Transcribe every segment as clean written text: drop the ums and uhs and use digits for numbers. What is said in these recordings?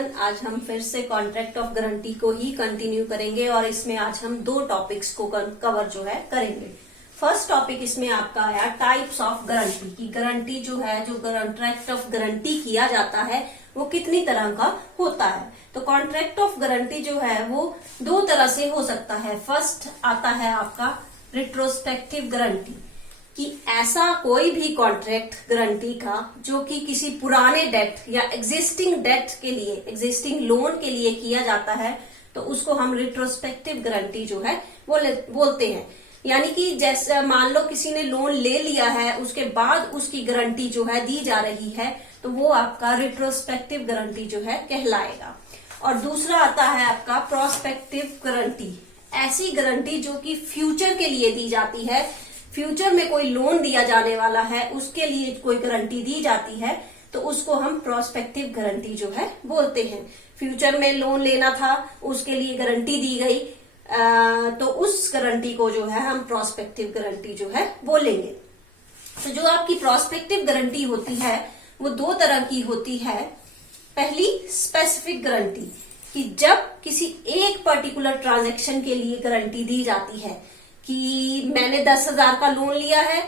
Everyone, आज हम फिर से कॉन्ट्रैक्ट ऑफ गारंटी को ही कंटिन्यू करेंगे और इसमें आज हम दो टॉपिक्स को कवर जो है करेंगे। फर्स्ट टॉपिक इसमें आपका आया टाइप्स ऑफ गारंटी की गारंटी जो है, जो कॉन्ट्रैक्ट ऑफ गारंटी किया जाता है वो कितनी तरह का होता है। तो कॉन्ट्रैक्ट ऑफ गारंटी जो है वो दो तरह से हो सकता है। फर्स्ट आता है आपका रिट्रोस्पेक्टिव गारंटी कि ऐसा कोई भी कॉन्ट्रैक्ट गारंटी का जो कि किसी पुराने डेट या एग्जिस्टिंग डेट के लिए, एग्जिस्टिंग लोन के लिए किया जाता है, तो उसको हम रिट्रोस्पेक्टिव गारंटी जो है वो बोलते हैं। यानी कि जैसे मान लो किसी ने लोन ले लिया है, उसके बाद उसकी गारंटी जो है दी जा रही है, तो वो आपका रिट्रोस्पेक्टिव गारंटी जो है कहलाएगा। और दूसरा आता है आपका प्रोस्पेक्टिव गारंटी, ऐसी गारंटी जो कि फ्यूचर के लिए दी जाती है। फ्यूचर में कोई लोन दिया जाने वाला है, उसके लिए कोई गारंटी दी जाती है, तो उसको हम प्रोस्पेक्टिव गारंटी जो है बोलते हैं। फ्यूचर में लोन लेना था, उसके लिए गारंटी दी गई, तो उस गारंटी को जो है हम प्रोस्पेक्टिव गारंटी जो है बोलेंगे। तो जो आपकी प्रोस्पेक्टिव गारंटी होती है वो दो तरह की होती है। पहली स्पेसिफिक गारंटी कि जब किसी एक पर्टिकुलर ट्रांजैक्शन के लिए गारंटी दी जाती है कि मैंने 10,000 का लोन लिया है,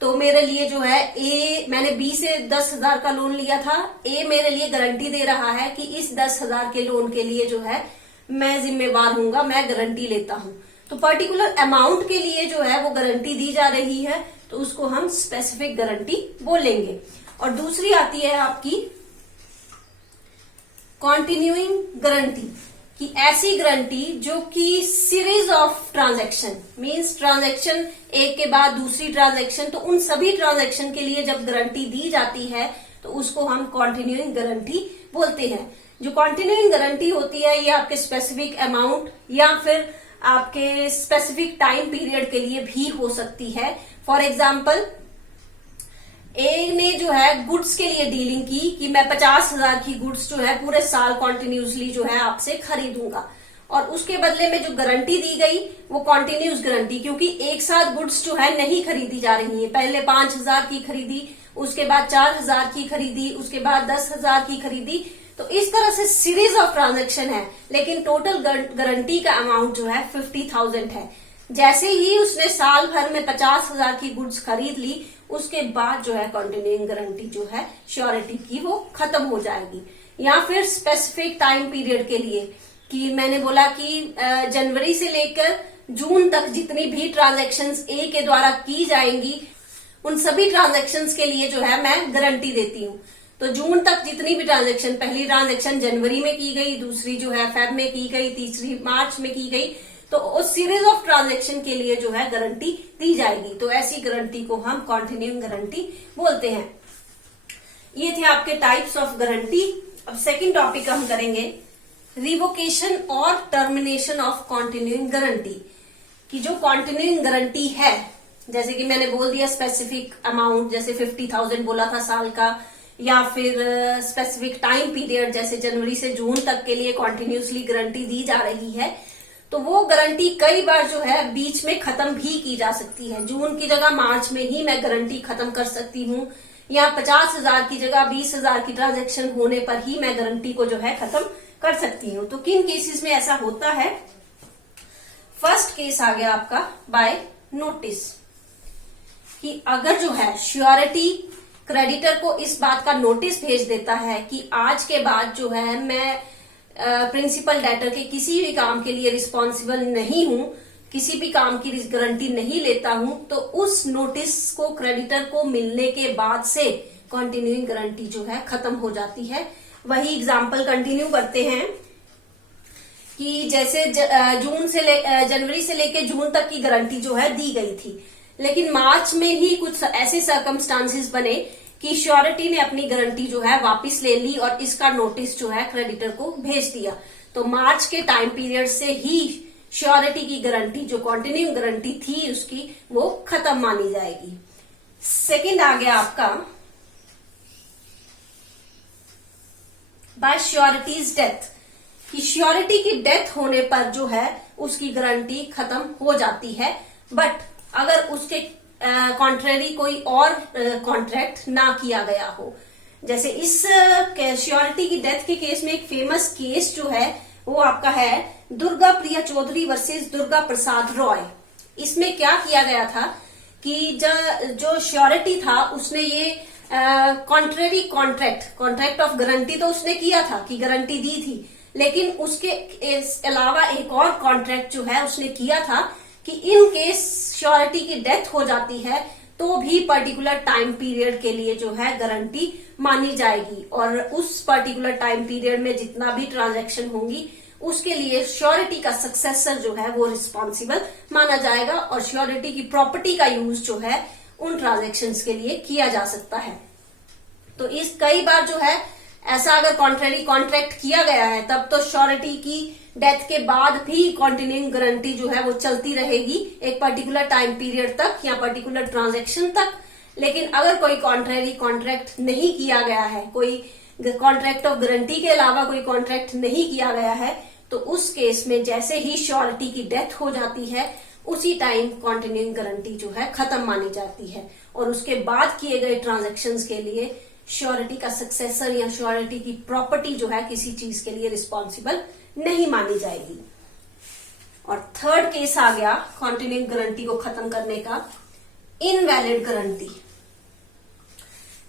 तो मेरे लिए जो है मैंने बी से 10,000 का लोन लिया था, ए मेरे लिए गारंटी दे रहा है कि इस 10,000 के लोन के लिए जो है मैं जिम्मेवार हूंगा, मैं गारंटी लेता हूं। तो पर्टिकुलर अमाउंट के लिए जो है वो गारंटी दी जा रही है, तो उसको हम स्पेसिफिक गारंटी बोलेंगे। और दूसरी आती है आपकी कॉन्टिन्यूइंग गारंटी कि ऐसी गारंटी जो कि series of transaction, means transaction एक के बाद दूसरी ट्रांजैक्शन, तो उन सभी ट्रांजैक्शन के लिए जब गारंटी दी जाती है तो उसको हम कॉन्टिन्यूइंग गारंटी बोलते हैं। जो कॉन्टिन्यूइंग गारंटी होती है ये आपके स्पेसिफिक अमाउंट या फिर आपके स्पेसिफिक टाइम पीरियड के लिए भी हो सकती है। फॉर एग्जाम्पल, ए ने जो है गुड्स के लिए डीलिंग की कि मैं 50,000 की गुड्स जो है पूरे साल कॉन्टिन्यूसली जो है आपसे खरीदूंगा, और उसके बदले में जो गारंटी दी गई वो कॉन्टिन्यूस गारंटी, क्योंकि एक साथ गुड्स जो है नहीं खरीदी जा रही है। पहले 5,000 की खरीदी, उसके बाद 4,000 की खरीदी, उसके बाद 10,000 की खरीदी, तो इस तरह से सीरीज ऑफ ट्रांजेक्शन है, लेकिन टोटल गारंटी का अमाउंट जो है 50,000 है। जैसे ही उसने साल भर में 50,000 की गुड्स खरीद ली, उसके बाद जो है कंटिन्यूइंग गारंटी जो है श्योरिटी की वो खत्म हो जाएगी। या फिर स्पेसिफिक टाइम पीरियड के लिए कि मैंने बोला कि जनवरी से लेकर जून तक जितनी भी ट्रांजैक्शंस ए के द्वारा की जाएंगी, उन सभी ट्रांजैक्शंस के लिए जो है मैं गारंटी देती हूँ। तो जून तक जितनी भी ट्रांजैक्शन, पहली ट्रांजैक्शन जनवरी में की गई, दूसरी जो है फेब में की गई, तीसरी मार्च में की गई, तो उस सीरीज ऑफ ट्रांजैक्शन के लिए जो है गारंटी दी जाएगी। तो ऐसी गारंटी को हम कॉन्टिन्यूइंग गारंटी बोलते हैं। ये थे आपके टाइप्स ऑफ गारंटी। अब सेकंड टॉपिक हम करेंगे रिवोकेशन और टर्मिनेशन ऑफ कॉन्टिन्यूइंग गारंटी कि जो कॉन्टिन्यूइंग गारंटी है, जैसे कि मैंने बोल दिया स्पेसिफिक अमाउंट, जैसे 50,000 बोला था साल का, या फिर स्पेसिफिक टाइम पीरियड जैसे जनवरी से जून तक के लिए कॉन्टिन्यूसली गारंटी दी जा रही है, तो वो गारंटी कई बार जो है बीच में खत्म भी की जा सकती है। जून की जगह मार्च में ही मैं गारंटी खत्म कर सकती हूँ, या 50,000 की जगह 20,000 की ट्रांजैक्शन होने पर ही मैं गारंटी को जो है खत्म कर सकती हूँ। तो किन केसेस में ऐसा होता है? फर्स्ट केस आ गया आपका बाय नोटिस कि अगर जो है श्योरिटी क्रेडिटर को इस बात का नोटिस भेज देता है कि आज के बाद जो है मैं प्रिंसिपल डेटर के किसी भी काम के लिए रिस्पॉन्सिबल नहीं हूं, किसी भी काम की गारंटी नहीं लेता हूं, तो उस नोटिस को क्रेडिटर को मिलने के बाद से कंटिन्यूइंग गारंटी जो है खत्म हो जाती है। वही एग्जांपल कंटिन्यू करते हैं कि जैसे जनवरी से लेके जून तक की गारंटी जो है दी गई थी, लेकिन मार्च में ही कुछ ऐसे सर्कमस्टांसेस बने कि श्योरिटी ने अपनी गारंटी जो है वापस ले ली और इसका नोटिस जो है क्रेडिटर को भेज दिया। तो मार्च के टाइम पीरियड से ही श्योरिटी की गारंटी, जो कंटिन्यूइंग गारंटी थी उसकी, वो खत्म मानी जाएगी। सेकंड आ गया आपका बाय श्योरिटीज डेथ कि श्योरिटी की डेथ होने पर जो है उसकी गारंटी खत्म हो जाती है, बट अगर उसके कॉन्ट्रेरी कोई और कॉन्ट्रैक्ट ना किया गया हो। जैसे इस श्योरिटी की डेथ के केस में एक फेमस केस जो है वो आपका है दुर्गा प्रिया चौधरी वर्सेस दुर्गा प्रसाद रॉय। इसमें क्या किया गया था कि जो श्योरिटी था उसने ये कॉन्ट्रेरी कॉन्ट्रैक्ट ऑफ गारंटी तो उसने किया था कि गारंटी दी थी, लेकिन उसके अलावा एक और कॉन्ट्रैक्ट जो है उसने किया था कि इन केस श्योरिटी की डेथ हो जाती है तो भी पर्टिकुलर टाइम पीरियड के लिए जो है गारंटी मानी जाएगी, और उस पर्टिकुलर टाइम पीरियड में जितना भी ट्रांजैक्शन होंगी उसके लिए श्योरिटी का सक्सेसर जो है वो रिस्पॉन्सिबल माना जाएगा, और श्योरिटी की प्रॉपर्टी का यूज जो है उन ट्रांजैक्शंस के लिए किया जा सकता है। तो इस कई बार जो है ऐसा अगर कॉन्ट्रेरी कॉन्ट्रैक्ट किया गया है तब तो श्योरिटी की डेथ के बाद भी कॉन्टिन्यूइंग गारंटी जो है वो चलती रहेगी एक पर्टिकुलर टाइम पीरियड तक या पर्टिकुलर ट्रांजैक्शन तक। लेकिन अगर कोई कॉन्ट्रेरी कॉन्ट्रैक्ट नहीं किया गया है, कोई कॉन्ट्रैक्ट ऑफ गारंटी के अलावा कोई कॉन्ट्रैक्ट नहीं किया गया है, तो उस केस में जैसे ही श्योरिटी की डेथ हो जाती है उसी टाइम कॉन्टिन्यूइंग गारंटी जो है खत्म मानी जाती है, और उसके बाद किए गए ट्रांजैक्शंस के लिए श्योरिटी का सक्सेसर या श्योरिटी की प्रॉपर्टी जो है किसी चीज के लिए रिस्पॉन्सिबल नहीं मानी जाएगी। और थर्ड केस आ गया कॉन्टिन्यूइंग गारंटी को खत्म करने का, इनवैलिड गारंटी।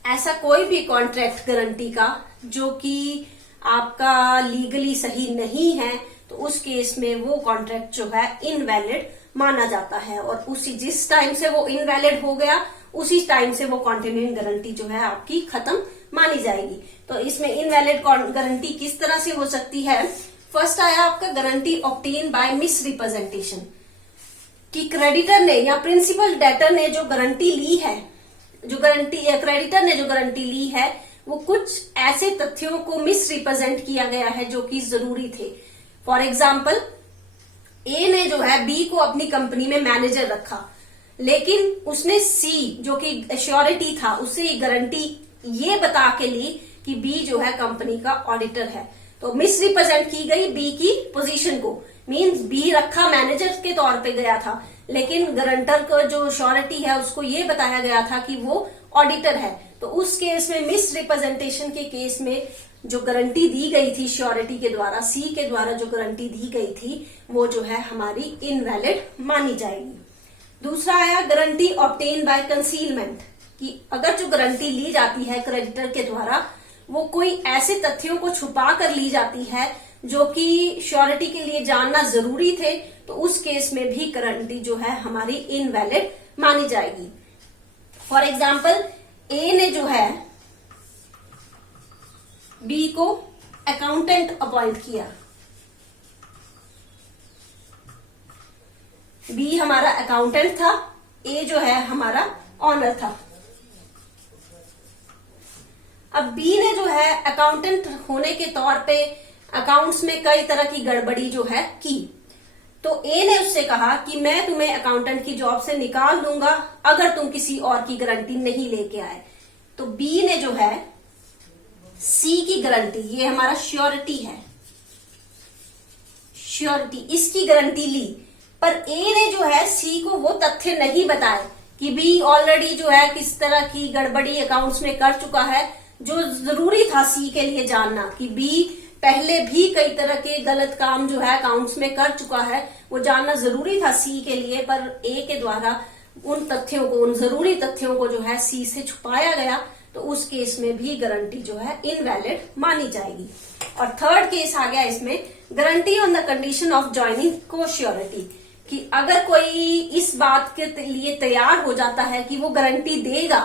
ऐसा कोई भी कॉन्ट्रैक्ट गारंटी का जो कि आपका लीगली सही नहीं है तो उस केस में वो कॉन्ट्रैक्ट जो है इनवैलिड माना जाता है, और उसी जिस टाइम से वो इनवैलिड हो गया उसी टाइम से वो कॉन्टिन्यूइंग गारंटी जो है आपकी खत्म मानी जाएगी। तो इसमें इनवैलिड गारंटी किस तरह से हो सकती है? फर्स्ट आया आपका guarantee obtain bye miss representation, कि क्रेडिटर ने या प्रिंसिपल डेटर ने जो गारंटी ली है, जो गारंटी क्रेडिटर ने जो गारंटी ली है वो कुछ ऐसे तथ्यों को मिस रिप्रेजेंट किया गया है जो कि जरूरी थे। फॉर एग्जाम्पल, ए ने जो है बी को अपनी कंपनी में मैनेजर रखा, लेकिन उसने सी जो कि श्योरिटी था उससे गारंटी ये बता के ली कि बी जो है कंपनी का ऑडिटर है, तो मिस रिप्रेजेंट की गई बी की पोजीशन को। मींस बी रखा मैनेजर के तौर पे गया था, लेकिन गारंटर को जो श्योरिटी है उसको ये बताया गया था कि वो ऑडिटर है। तो उस केस में मिस रिप्रेजेंटेशन के केस में जो गारंटी दी गई थी श्योरिटी के द्वारा, सी के द्वारा जो गारंटी दी गई थी वो जो है हमारी इनवैलिड मानी जाएगी। दूसरा आया गारंटी ऑब्टेन बाय कंसीलमेंट, कि अगर जो गारंटी ली जाती है क्रेडिटर के द्वारा वो कोई ऐसे तथ्यों को छुपा कर ली जाती है जो कि श्योरिटी के लिए जानना जरूरी थे, तो उस केस में भी गारंटी जो है हमारी इनवैलिड मानी जाएगी। फॉर एग्जाम्पल, ए ने जो है बी को अकाउंटेंट अपॉइंट किया, बी हमारा अकाउंटेंट था, ए जो है हमारा ऑनर था। अब बी ने जो है अकाउंटेंट होने के तौर पे अकाउंट्स में कई तरह की गड़बड़ी जो है की, तो ए ने उससे कहा कि मैं तुम्हें अकाउंटेंट की जॉब से निकाल दूंगा अगर तुम किसी और की गारंटी नहीं लेके आए। तो बी ने जो है सी की गारंटी, ये हमारा श्योरिटी है, श्योरिटी इसकी गारंटी ली, पर ए ने जो है सी को वो तथ्य नहीं बताए कि बी ऑलरेडी जो है किस तरह की गड़बड़ी अकाउंट्स में कर चुका है, जो जरूरी था सी के लिए जानना कि बी पहले भी कई तरह के गलत काम जो है अकाउंट्स में कर चुका है, वो जानना जरूरी था सी के लिए, पर ए के द्वारा उन तथ्यों को, उन जरूरी तथ्यों को जो है सी से छुपाया गया, तो उस केस में भी गारंटी जो है इनवैलिड मानी जाएगी। और थर्ड केस आ गया इसमें guarantee on the condition of joining को श्योरिटी, कि अगर कोई इस बात के लिए तैयार हो जाता है कि वो गारंटी देगा,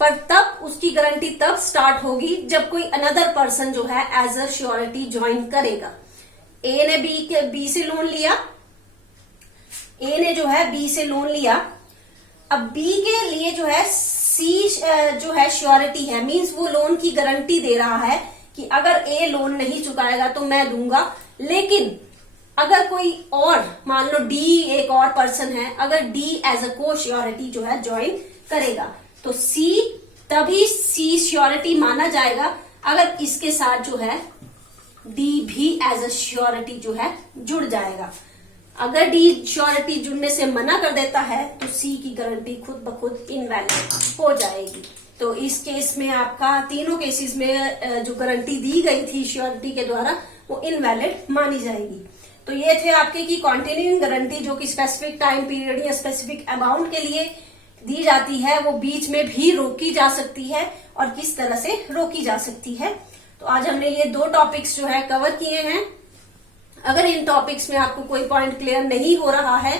पर तब उसकी गारंटी तब स्टार्ट होगी जब कोई अनदर पर्सन जो है एज अ श्योरिटी ज्वाइन करेगा। ए ने बी से लोन लिया, ए ने जो है बी से लोन लिया, अब बी के लिए जो है सी जो है श्योरिटी है, मींस वो लोन की गारंटी दे रहा है कि अगर ए लोन नहीं चुकाएगा तो मैं दूंगा। लेकिन अगर कोई और, मान लो डी एक और पर्सन है, अगर डी एज अ को श्योरिटी जो है ज्वाइन करेगा तो सी, तभी सी श्योरिटी माना जाएगा अगर इसके साथ जो है डी भी एज अ श्योरिटी जो है जुड़ जाएगा। अगर डी श्योरिटी जुड़ने से मना कर देता है तो सी की गारंटी खुद ब खुद इनवैलिड हो जाएगी। तो इस केस में आपका तीनों केसेस में जो गारंटी दी गई थी श्योरिटी के द्वारा वो इनवैलिड मानी जाएगी। तो ये थे आपके की कॉन्टिन्यूइंग गारंटी जो कि स्पेसिफिक टाइम पीरियड या स्पेसिफिक अमाउंट के लिए दी जाती है, वो बीच में भी रोकी जा सकती है और किस तरह से रोकी जा सकती है। तो आज हमने ये 2 टॉपिक्स जो है कवर किए हैं। अगर इन टॉपिक्स में आपको कोई पॉइंट क्लियर नहीं हो रहा है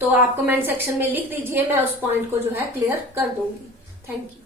तो आप कमेंट सेक्शन में लिख दीजिए, मैं उस पॉइंट को जो है क्लियर कर दूंगी। Thank you.